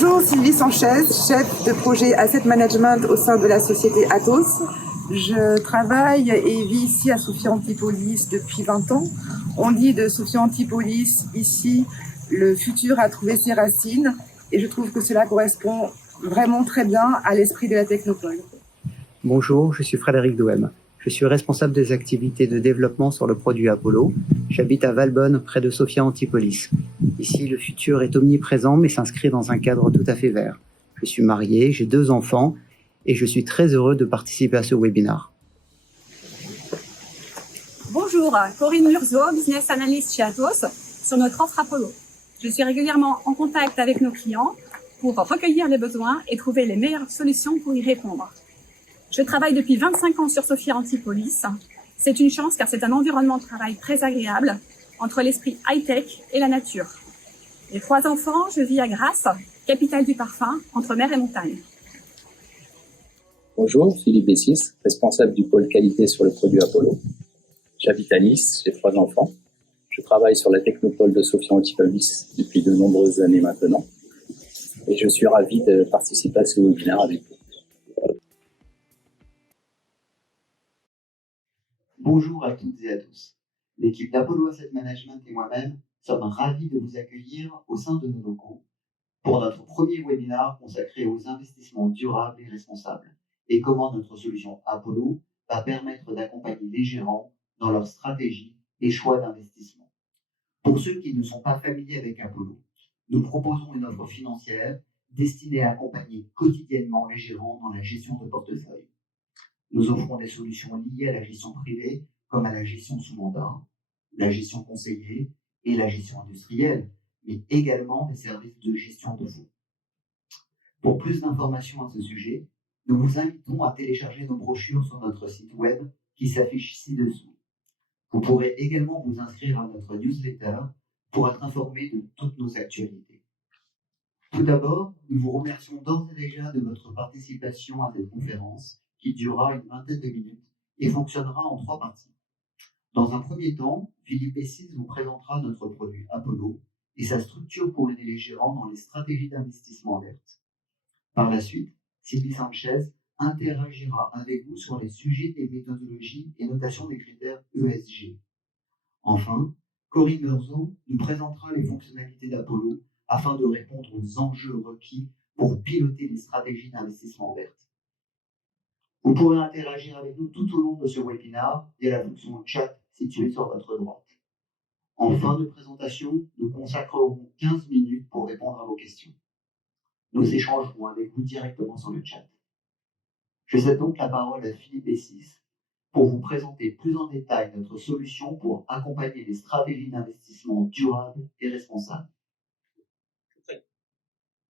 Bonjour, Sylvie Sanchez, chef de projet Asset Management au sein de la société Atos. Je travaille et vis ici à Sophia Antipolis depuis 20 ans. On dit de Sophia Antipolis, ici, le futur a trouvé ses racines et je trouve que cela correspond vraiment très bien à l'esprit de la technopole. Bonjour, je suis Frédéric Douem. Je suis responsable des activités de développement sur le produit Apollo. J'habite à Valbonne, près de Sophia Antipolis. Ici, le futur est omniprésent, mais s'inscrit dans un cadre tout à fait vert. Je suis marié, j'ai 2 enfants, et je suis très heureux de participer à ce webinaire. Bonjour, Corinne Murzo, business analyst chez Atos, sur notre offre Apollo. Je suis régulièrement en contact avec nos clients pour recueillir les besoins et trouver les meilleures solutions pour y répondre. Je travaille depuis 25 ans sur Sophia Antipolis. C'est une chance car c'est un environnement de travail très agréable entre l'esprit high-tech et la nature. Les 3 enfants, je vis à Grasse, capitale du parfum, entre mer et montagne. Bonjour, Philippe Bessis, responsable du pôle qualité sur le produit Apollo. J'habite à Nice, j'ai 3 enfants. Je travaille sur la technopole de Sophia Antipolis depuis de nombreuses années maintenant. Et je suis ravi de participer à ce webinaire avec vous. Bonjour à toutes et à tous. L'équipe d'Apollo Asset Management et moi-même sommes ravis de vous accueillir au sein de nos locaux pour notre premier webinaire consacré aux investissements durables et responsables et comment notre solution Apollo va permettre d'accompagner les gérants dans leur stratégie et choix d'investissement. Pour ceux qui ne sont pas familiers avec Apollo, nous proposons une offre financière destinée à accompagner quotidiennement les gérants dans la gestion de portefeuille. Nous offrons des solutions liées à la gestion privée comme à la gestion sous mandat, la gestion conseillée et la gestion industrielle, mais également des services de gestion de fonds. Pour plus d'informations à ce sujet, nous vous invitons à télécharger nos brochures sur notre site web qui s'affiche ci-dessous. Vous pourrez également vous inscrire à notre newsletter pour être informé de toutes nos actualités. Tout d'abord, nous vous remercions d'ores et déjà de votre participation à cette conférence qui durera une vingtaine de minutes et fonctionnera en 3 parties. Dans un premier temps, Philippe Bessis vous présentera notre produit Apollo et sa structure pour aider les gérants dans les stratégies d'investissement vertes. Par la suite, Sylvie Sanchez interagira avec vous sur les sujets des méthodologies et notation des critères ESG. Enfin, Corinne Murzo nous présentera les fonctionnalités d'Apollo afin de répondre aux enjeux requis pour piloter les stratégies d'investissement vertes. Vous pourrez interagir avec nous tout au long de ce webinaire via la fonction chat située sur votre droite. En fin de présentation, nous consacrerons 15 minutes pour répondre à vos questions. Nous échangerons avec vous directement sur le chat. Je cède donc la parole à Philippe Bessis pour vous présenter plus en détail notre solution pour accompagner les stratégies d'investissement durables et responsables.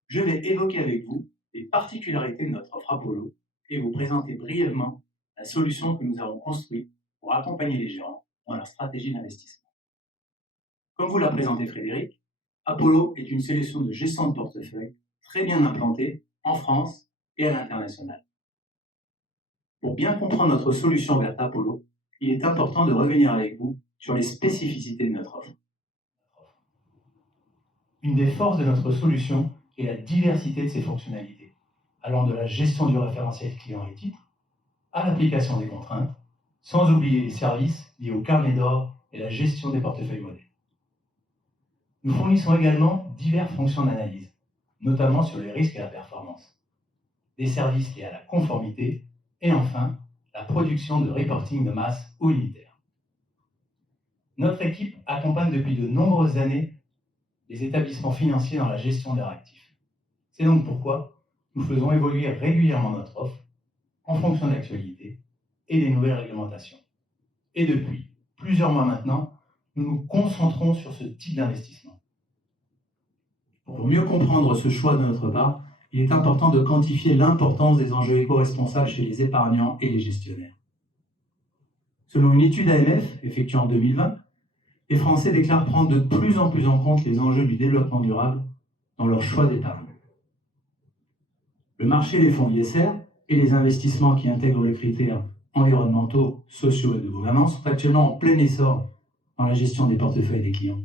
Je vais évoquer avec vous les particularités de notre offre Apollo et vous présenter brièvement la solution que nous avons construite pour accompagner les gérants dans leur stratégie d'investissement. Comme vous l'a présenté Frédéric, Apollo est une solution de gestion de portefeuille très bien implantée en France et à l'international. Pour bien comprendre notre solution verte Apollo, il est important de revenir avec vous sur les spécificités de notre offre. Une des forces de notre solution est la diversité de ses fonctionnalités, allant de la gestion du référentiel client et titres à l'application des contraintes, sans oublier les services liés au carnet d'or et la gestion des portefeuilles modèles. Nous fournissons également diverses fonctions d'analyse, notamment sur les risques et la performance, des services liés à la conformité et enfin la production de reporting de masse ou unitaire. Notre équipe accompagne depuis de nombreuses années les établissements financiers dans la gestion de leurs actifs. C'est donc pourquoi nous faisons évoluer régulièrement notre offre en fonction de l'actualité et des nouvelles réglementations. Et depuis plusieurs mois maintenant, nous nous concentrons sur ce type d'investissement. Pour mieux comprendre ce choix de notre part, il est important de quantifier l'importance des enjeux éco-responsables chez les épargnants et les gestionnaires. Selon une étude AMF effectuée en 2020, les Français déclarent prendre de plus en plus en compte les enjeux du développement durable dans leur choix d'épargne. Le marché des fonds ISR et les investissements qui intègrent les critères environnementaux, sociaux et de gouvernance sont actuellement en plein essor dans la gestion des portefeuilles des clients.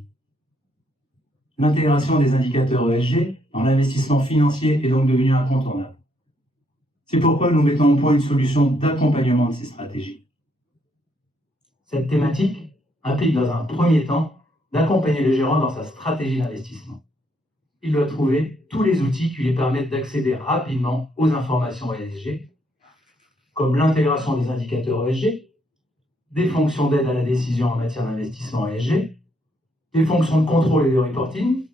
l'intégration des indicateurs ESG dans l'investissement financier est donc devenue incontournable. C'est pourquoi nous mettons au point une solution d'accompagnement de ces stratégies. Cette thématique implique dans un premier temps d'accompagner le gérant dans sa stratégie d'investissement. Il doit trouver tous les outils qui lui permettent d'accéder rapidement aux informations ESG, comme l'intégration des indicateurs ESG, des fonctions d'aide à la décision en matière d'investissement ESG, des fonctions de contrôle et de reporting,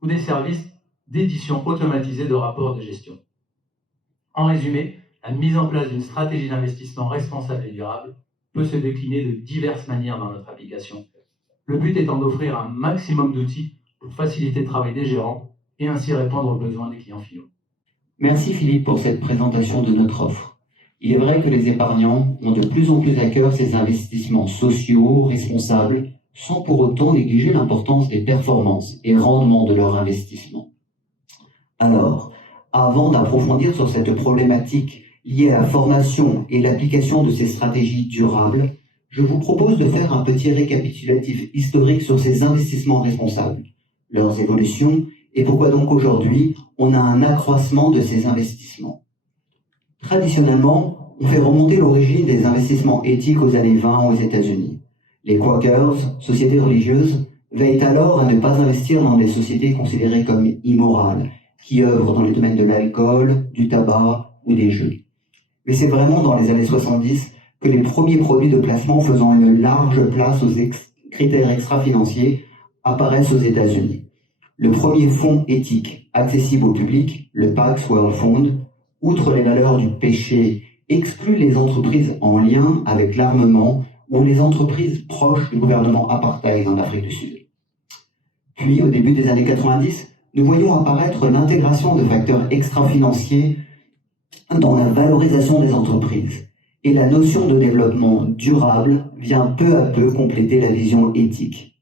ou des services d'édition automatisée de rapports de gestion. En résumé, la mise en place d'une stratégie d'investissement responsable et durable peut se décliner de diverses manières dans notre application. Le but étant d'offrir un maximum d'outils pour faciliter le travail des gérants et ainsi répondre aux besoins des clients finaux. Merci Philippe pour cette présentation de notre offre. Il est vrai que les épargnants ont de plus en plus à cœur ces investissements sociaux, responsables, sans pour autant négliger l'importance des performances et rendements de leur investissement. Alors, avant d'approfondir sur cette problématique liée à la formation et l'application de ces stratégies durables, je vous propose de faire un petit récapitulatif historique sur ces investissements responsables, leurs évolutions et pourquoi donc aujourd'hui on a un accroissement de ces investissements. Traditionnellement, on fait remonter l'origine des investissements éthiques aux années 20 aux États-Unis. Les Quakers, sociétés religieuses, veillent alors à ne pas investir dans des sociétés considérées comme immorales, qui œuvrent dans les domaines de l'alcool, du tabac ou des jeux. Mais c'est vraiment dans les années 70 que les premiers produits de placement faisant une large place aux critères extra-financiers apparaissent aux États-Unis. Le premier fonds éthique accessible au public, le Pax World Fund, outre les valeurs du péché, exclut les entreprises en lien avec l'armement ou les entreprises proches du gouvernement apartheid en Afrique du Sud. Puis, au début des années 90, nous voyons apparaître l'intégration de facteurs extra-financiers dans la valorisation des entreprises. Et la notion de développement durable vient peu à peu compléter la vision éthique.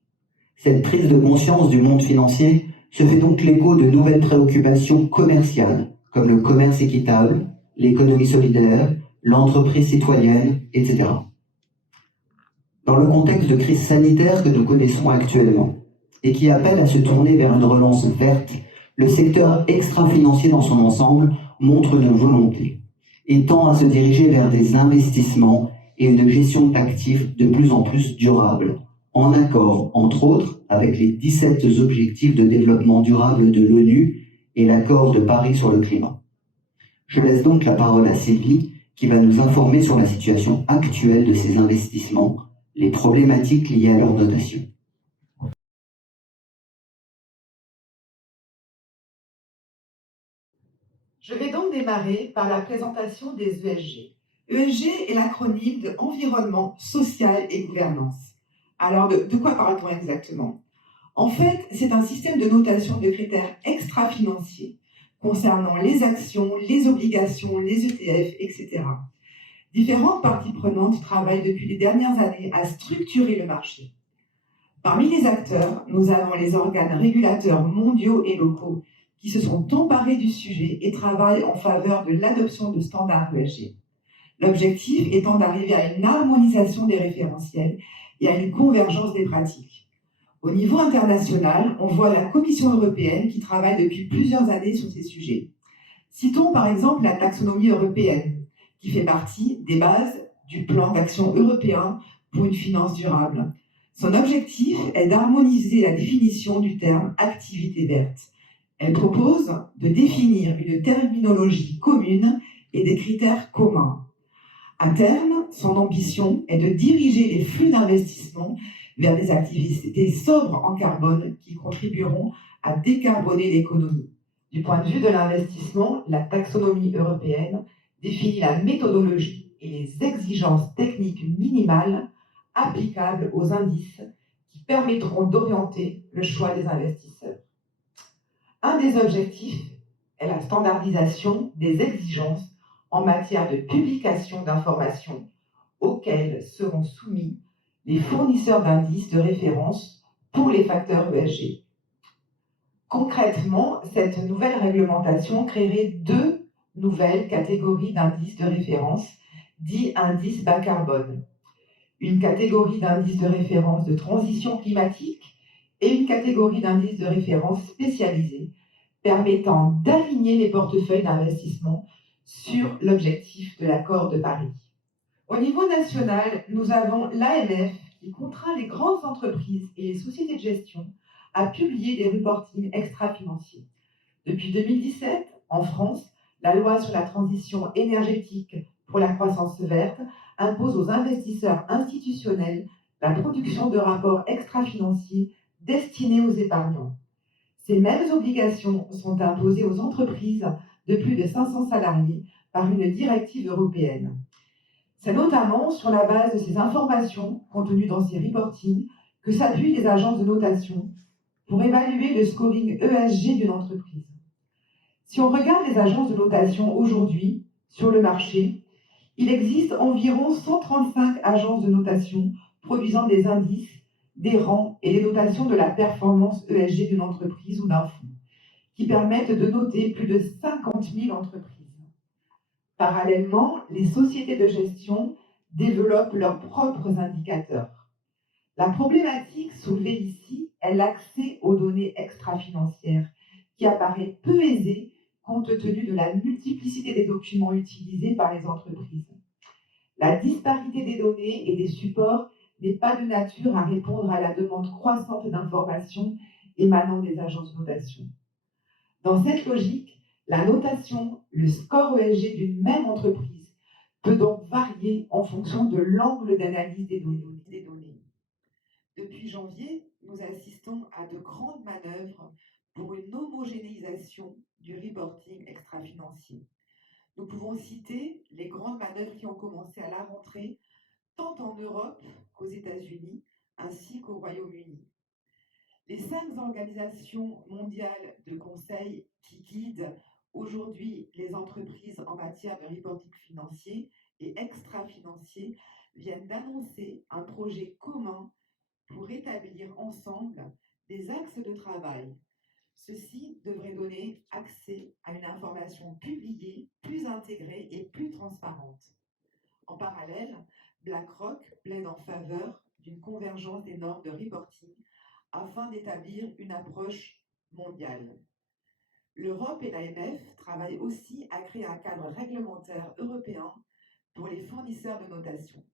Cette prise de conscience du monde financier se fait donc l'écho de nouvelles préoccupations commerciales, comme le commerce équitable, l'économie solidaire, l'entreprise citoyenne, etc. Dans le contexte de crise sanitaire que nous connaissons actuellement, et qui appelle à se tourner vers une relance verte, le secteur extra-financier dans son ensemble montre une volonté et tend à se diriger vers des investissements et une gestion d'actifs de plus en plus durables, en accord, entre autres, avec les 17 objectifs de développement durable de l'ONU et l'accord de Paris sur le climat. Je laisse donc la parole à Sylvie, qui va nous informer sur la situation actuelle de ces investissements, les problématiques liées à leur notation. Je vais donc démarrer par la présentation des ESG. ESG est l'acronyme de Environnement, Social et Gouvernance. Alors, de quoi parle-t-on exactement? En fait, c'est un système de notation de critères extra-financiers concernant les actions, les obligations, les ETF, etc. Différentes parties prenantes travaillent depuis les dernières années à structurer le marché. Parmi les acteurs, nous avons les organes régulateurs mondiaux et locaux qui se sont emparés du sujet et travaillent en faveur de l'adoption de standards ESG. L'objectif étant d'arriver à une harmonisation des référentiels et à une convergence des pratiques. Au niveau international, on voit la Commission européenne qui travaille depuis plusieurs années sur ces sujets. Citons par exemple la taxonomie européenne, qui fait partie des bases du plan d'action européen pour une finance durable. Son objectif est d'harmoniser la définition du terme « activité verte ». Elle propose de définir une terminologie commune et des critères communs. À terme, son ambition est de diriger les flux d'investissement vers des activités sobres en carbone qui contribueront à décarboner l'économie. Du point de vue de l'investissement, la taxonomie européenne définit la méthodologie et les exigences techniques minimales applicables aux indices qui permettront d'orienter le choix des investisseurs. Un des objectifs est la standardisation des exigences en matière de publication d'informations auxquelles seront soumis les fournisseurs d'indices de référence pour les facteurs ESG. Concrètement, cette nouvelle réglementation créerait deux nouvelles catégories d'indices de référence, dits indices bas carbone. Une catégorie d'indices de référence de transition climatique et une catégorie d'indices de référence spécialisés permettant d'aligner les portefeuilles d'investissement sur l'objectif de l'accord de Paris. Au niveau national, nous avons l'AMF qui contraint les grandes entreprises et les sociétés de gestion à publier des reportings extra-financiers. Depuis 2017, en France, la loi sur la transition énergétique pour la croissance verte impose aux investisseurs institutionnels la production de rapports extra-financiers destinés aux épargnants. Ces mêmes obligations sont imposées aux entreprises de plus de 500 salariés par une directive européenne. C'est notamment sur la base de ces informations contenues dans ces reportings que s'appuient les agences de notation pour évaluer le scoring ESG d'une entreprise. Si on regarde les agences de notation aujourd'hui sur le marché, il existe environ 135 agences de notation produisant des indices, des rangs et des notations de la performance ESG d'une entreprise ou d'un fonds, qui permettent de noter plus de 50 000 entreprises. Parallèlement, les sociétés de gestion développent leurs propres indicateurs. La problématique soulevée ici est l'accès aux données extra-financières, qui apparaît peu aisé compte tenu de la multiplicité des documents utilisés par les entreprises. La disparité des données et des supports n'est pas de nature à répondre à la demande croissante d'informations émanant des agences de notation. Dans cette logique, la notation, le score ESG d'une même entreprise peut donc varier en fonction de l'angle d'analyse des données. Depuis janvier, nous assistons à de grandes manœuvres pour une homogénéisation du reporting extra-financier. Nous pouvons citer les grandes manœuvres qui ont commencé à la rentrée, tant en Europe qu'aux États-Unis, ainsi qu'au Royaume-Uni. Les 5 organisations mondiales de conseil qui guident aujourd'hui les entreprises en matière de reporting financier et extra-financier viennent d'annoncer un projet commun pour établir ensemble des axes de travail. Ceci devrait donner accès à une information publiée, plus intégrée et plus transparente. En parallèle, BlackRock plaide en faveur d'une convergence des normes de reporting afin d'établir une approche mondiale. L'Europe et l'AMF travaillent aussi à créer un cadre réglementaire européen pour les fournisseurs de notation.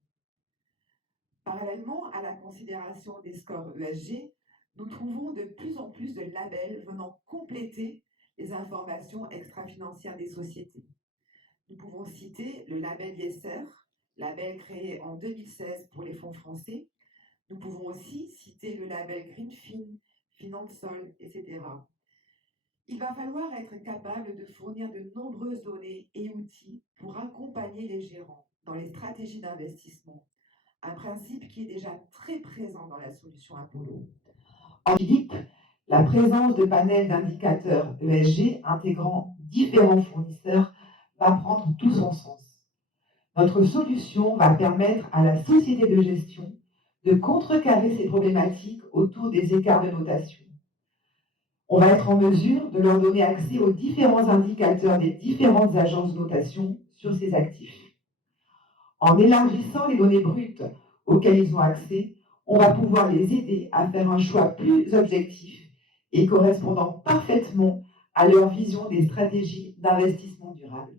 Parallèlement à la considération des scores ESG, nous trouvons de plus en plus de labels venant compléter les informations extra-financières des sociétés. Nous pouvons citer le label ISR, label créé en 2016 pour les fonds français. Nous pouvons aussi citer le label Greenfin, Finansol, etc. Il va falloir être capable de fournir de nombreuses données et outils pour accompagner les gérants dans les stratégies d'investissement, un principe qui est déjà très présent dans la solution Apollo. En Philippe, la présence de panels d'indicateurs ESG intégrant différents fournisseurs va prendre tout son sens. Notre solution va permettre à la société de gestion de contrecarrer ces problématiques autour des écarts de notation. On va être en mesure de leur donner accès aux différents indicateurs des différentes agences de notation sur ces actifs. En élargissant les données brutes auxquelles ils ont accès, on va pouvoir les aider à faire un choix plus objectif et correspondant parfaitement à leur vision des stratégies d'investissement durable.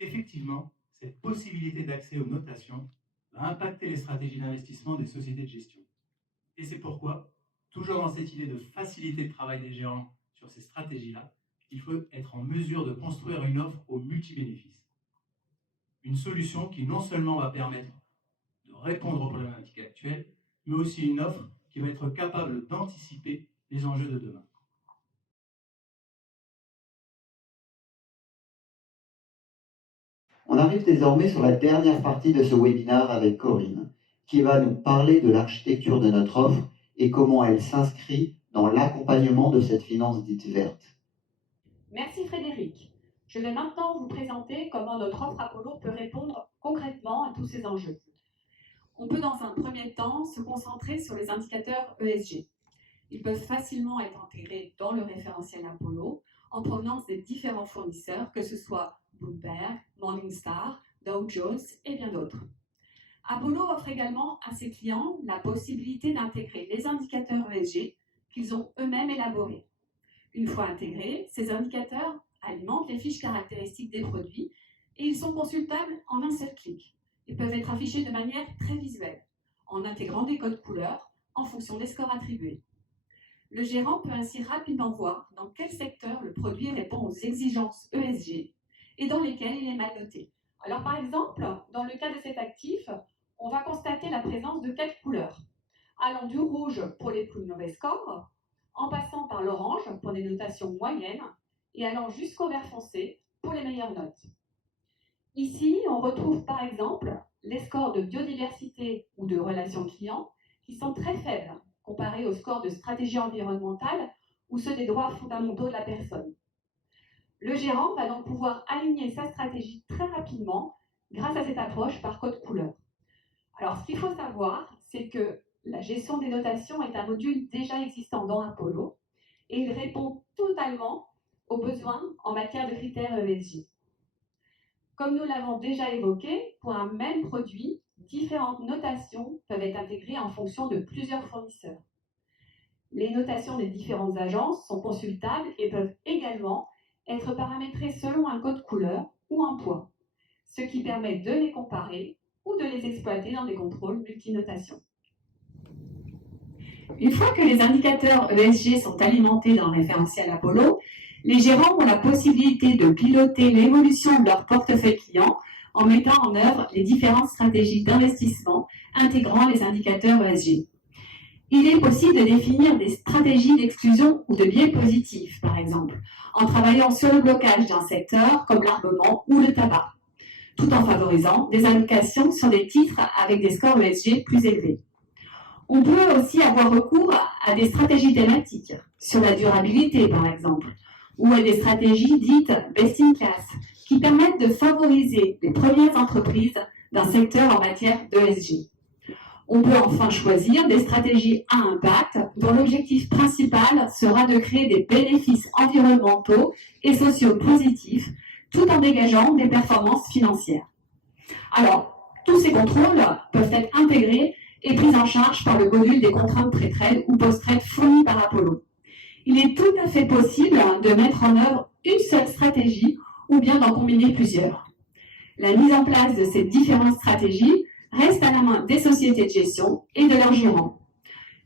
Effectivement, cette possibilité d'accès aux notations va impacter les stratégies d'investissement des sociétés de gestion. Et c'est pourquoi, toujours dans cette idée de faciliter le travail des gérants sur ces stratégies-là, il faut être en mesure de construire une offre aux multi-bénéfices. Une solution qui non seulement va permettre de répondre aux problématiques actuelles, mais aussi une offre qui va être capable d'anticiper les enjeux de demain. On arrive désormais sur la dernière partie de ce webinaire avec Corinne, qui va nous parler de l'architecture de notre offre et comment elle s'inscrit dans l'accompagnement de cette finance dite verte. Merci Frédéric. Je vais maintenant vous présenter comment notre offre Apollo peut répondre concrètement à tous ces enjeux. On peut dans un premier temps se concentrer sur les indicateurs ESG. Ils peuvent facilement être intégrés dans le référentiel Apollo en provenance des différents fournisseurs, que ce soit Bloomberg, Morningstar, Dow Jones et bien d'autres. Apollo offre également à ses clients la possibilité d'intégrer les indicateurs ESG qu'ils ont eux-mêmes élaborés. Une fois intégrés, ces indicateurs alimentent les fiches caractéristiques des produits et ils sont consultables en un seul clic. Ils peuvent être affichés de manière très visuelle, en intégrant des codes couleurs en fonction des scores attribués. Le gérant peut ainsi rapidement voir dans quel secteur le produit répond aux exigences ESG et dans lesquelles il est mal noté. Alors par exemple, dans le cas de cet actif, on va constater la présence de 4 couleurs, allant du rouge pour les plus mauvais scores, en passant par l'orange pour des notations moyennes et allant jusqu'au vert foncé pour les meilleures notes. Ici, on retrouve par exemple les scores de biodiversité ou de relations clients qui sont très faibles comparés aux scores de stratégie environnementale ou ceux des droits fondamentaux de la personne. Le gérant va donc pouvoir aligner sa stratégie très rapidement grâce à cette approche par code couleur. Alors, ce qu'il faut savoir, c'est que la gestion des notations est un module déjà existant dans Apollo et il répond totalement aux besoins en matière de critères ESG. Comme nous l'avons déjà évoqué, pour un même produit, différentes notations peuvent être intégrées en fonction de plusieurs fournisseurs. Les notations des différentes agences sont consultables et peuvent également être paramétrées selon un code couleur ou un poids, ce qui permet de les comparer ou de les exploiter dans des contrôles multinotation. Une fois que les indicateurs ESG sont alimentés dans le référentiel Apollo, les gérants ont la possibilité de piloter l'évolution de leur portefeuille client en mettant en œuvre les différentes stratégies d'investissement intégrant les indicateurs ESG. Il est possible de définir des stratégies d'exclusion ou de biais positifs, par exemple, en travaillant sur le blocage d'un secteur comme l'armement ou le tabac, tout en favorisant des allocations sur des titres avec des scores ESG plus élevés. On peut aussi avoir recours à des stratégies thématiques, sur la durabilité par exemple, ou à des stratégies dites best in class, qui permettent de favoriser les premières entreprises d'un secteur en matière d'ESG. On peut enfin choisir des stratégies à impact dont l'objectif principal sera de créer des bénéfices environnementaux et sociaux positifs tout en dégageant des performances financières. Alors, tous ces contrôles peuvent être intégrés et pris en charge par le module des contraintes pré-trade ou post-trade fournies par Apollo. Il est tout à fait possible de mettre en œuvre une seule stratégie ou bien d'en combiner plusieurs. La mise en place de ces différentes stratégies reste à la main des sociétés de gestion et de leurs gérants.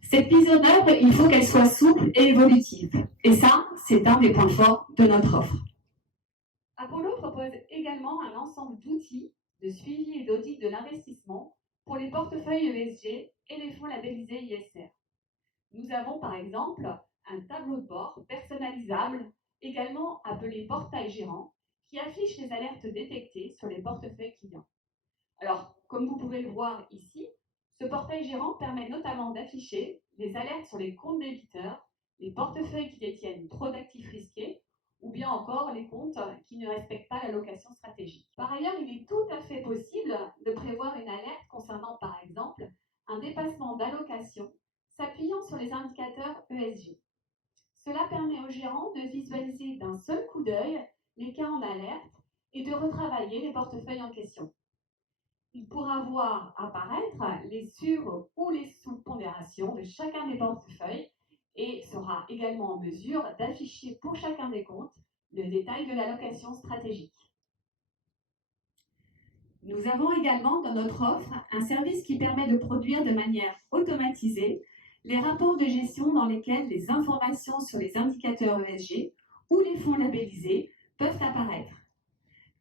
Cette mise en œuvre, il faut qu'elle soit souple et évolutive. Et ça, c'est un des points forts de notre offre. Apollo propose également un ensemble d'outils de suivi et d'audit de l'investissement pour les portefeuilles ESG et les fonds labellisés ISR. Nous avons par exemple un tableau de bord personnalisable, également appelé portail gérant, qui affiche les alertes détectées sur les portefeuilles clients. Alors, comme vous pouvez le voir ici, ce portail gérant permet notamment d'afficher les alertes sur les comptes débiteurs, les portefeuilles qui détiennent trop d'actifs risqués, ou bien encore les comptes qui ne respectent pas l'allocation stratégique. Par ailleurs, il est tout à fait possible de prévoir une alerte concernant par exemple un dépassement d'allocation s'appuyant sur les indicateurs ESG. Cela permet aux gérants de visualiser d'un seul coup d'œil les cas en alerte et de retravailler les portefeuilles en question. Il pourra voir apparaître les sur- ou les sous-pondérations de chacun des portefeuilles et sera également en mesure d'afficher pour chacun des comptes le détail de l'allocation stratégique. Nous avons également dans notre offre un service qui permet de produire de manière automatisée les rapports de gestion dans lesquels les informations sur les indicateurs ESG ou les fonds labellisés peuvent apparaître.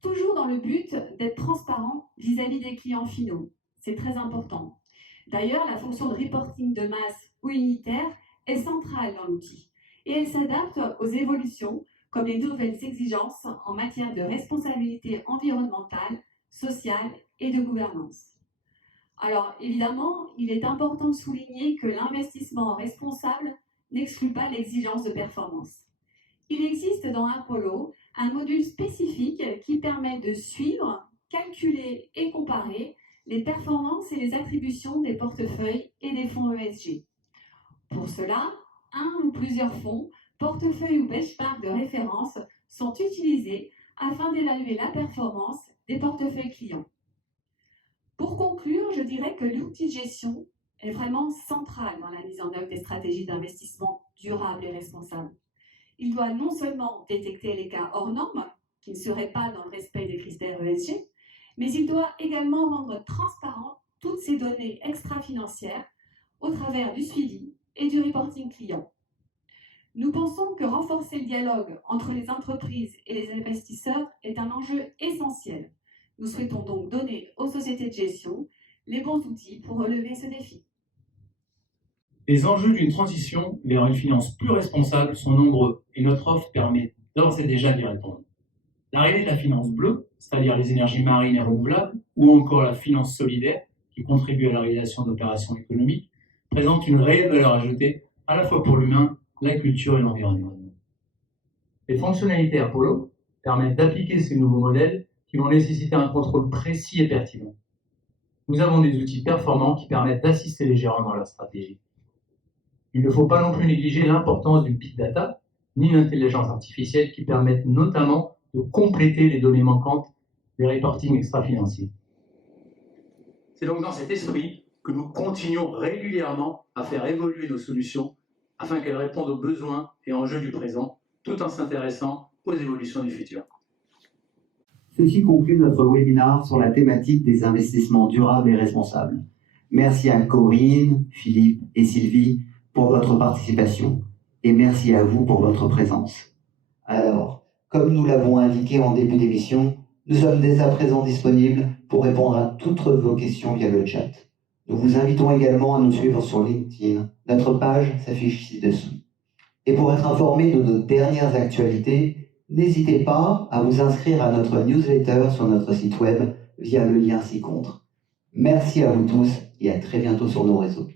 Toujours dans le but d'être transparent vis-à-vis des clients finaux. C'est très important. D'ailleurs, la fonction de reporting de masse ou unitaire est centrale dans l'outil et elle s'adapte aux évolutions comme les nouvelles exigences en matière de responsabilité environnementale, sociale et de gouvernance. Alors évidemment, il est important de souligner que l'investissement responsable n'exclut pas l'exigence de performance. Il existe dans Apollo un module spécifique qui permet de suivre, calculer et comparer les performances et les attributions des portefeuilles et des fonds ESG. Pour cela, un ou plusieurs fonds, portefeuilles ou benchmarks de référence sont utilisés afin d'évaluer la performance des portefeuilles clients. Pour conclure, je dirais que l'outil de gestion est vraiment central dans la mise en œuvre des stratégies d'investissement durables et responsables. Il doit non seulement détecter les cas hors normes, qui ne seraient pas dans le respect des critères ESG, mais il doit également rendre transparentes toutes ces données extra-financières au travers du suivi et du reporting client. Nous pensons que renforcer le dialogue entre les entreprises et les investisseurs est un enjeu essentiel. Nous souhaitons donc donner aux sociétés de gestion les bons outils pour relever ce défi. Les enjeux d'une transition vers une finance plus responsable sont nombreux et notre offre permet d'ores et déjà d'y répondre. L'arrivée de la finance bleue, c'est-à-dire les énergies marines et renouvelables, ou encore la finance solidaire, qui contribue à la réalisation d'opérations économiques, présente une réelle valeur ajoutée à la fois pour l'humain, la culture et l'environnement. Les fonctionnalités Apollo permettent d'appliquer ces nouveaux modèles qui vont nécessiter un contrôle précis et pertinent. Nous avons des outils performants qui permettent d'assister les gérants dans leur stratégie. Il ne faut pas non plus négliger l'importance du big data, ni l'intelligence artificielle qui permettent notamment de compléter les données manquantes des reportings extra-financiers. C'est donc dans cet esprit que nous continuons régulièrement à faire évoluer nos solutions afin qu'elles répondent aux besoins et enjeux du présent, tout en s'intéressant aux évolutions du futur. Ceci conclut notre webinaire sur la thématique des investissements durables et responsables. Merci à Corinne, Philippe et Sylvie pour votre participation et merci à vous pour votre présence. Alors, comme nous l'avons indiqué en début d'émission, nous sommes dès à présent disponibles pour répondre à toutes vos questions via le chat. Nous vous invitons également à nous suivre sur LinkedIn. Notre page s'affiche ci-dessous. Et pour être informé de nos dernières actualités, n'hésitez pas à vous inscrire à notre newsletter sur notre site web via le lien ci-contre. Merci à vous tous et à très bientôt sur nos réseaux.